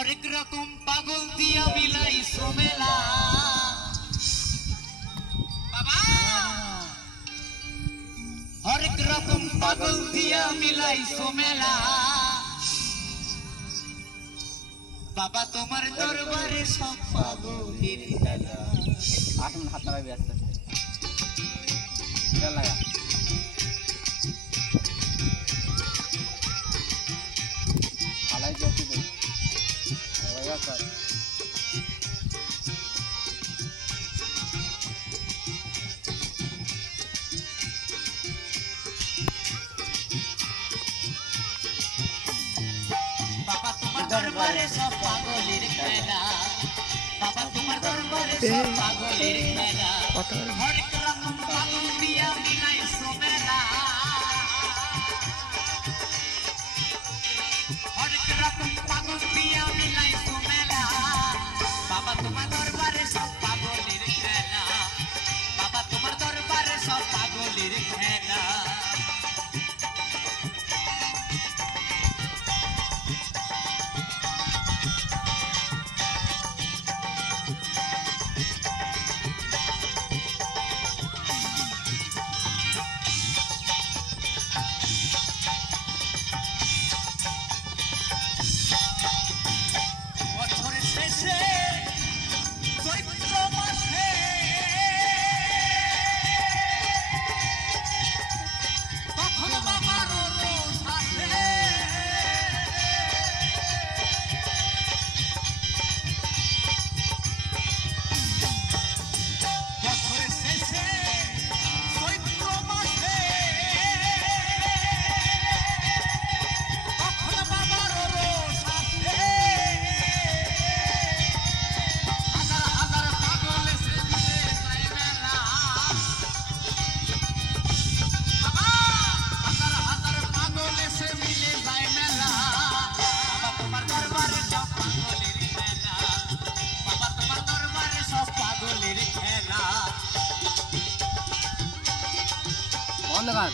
হরেক রকম পাগল দিয়া মিলাইছো মেলা বাবা, হরেক রকম পাগল দিয়া মিলাইছো মেলা বাবা, তোমার দরবারে সব পাগলের খেলা। আসুন হাত নাড়াবি আস্তে আস্তে লাগা ভালাই যাচ্ছি তো বাবা তোমার দরবারে সব পাগলের খেলা, বাবা তোমার দরবারে সব পাগলের খেলা, হরেক রকম পাগল দিয়া মিলাইছো মেলা, হরেক রকম পাগল দিয়া মিলাইছো মেলা, বাবা তোমার দরবারে সব পাগলের খেলা, বাবা তোমার দরবারে সব পাগলের খেলা। বছরের শেষে চৈত্র মাসে তখন বাবার রোষ আসে, বছরের শেষে চৈত্র মাসে তখন বাবার রোষ আসে, হাজার হাজার পাগল এসে মিলে যায় মেলা, বাবা হাজার হাজার পাগল এসে মিলে যায় মেলা, বাবা তোমার দরবারে সব পাগলের খেলা, বাবা তোমার দরবারে সব পাগলের খেলা। বন্ধ কর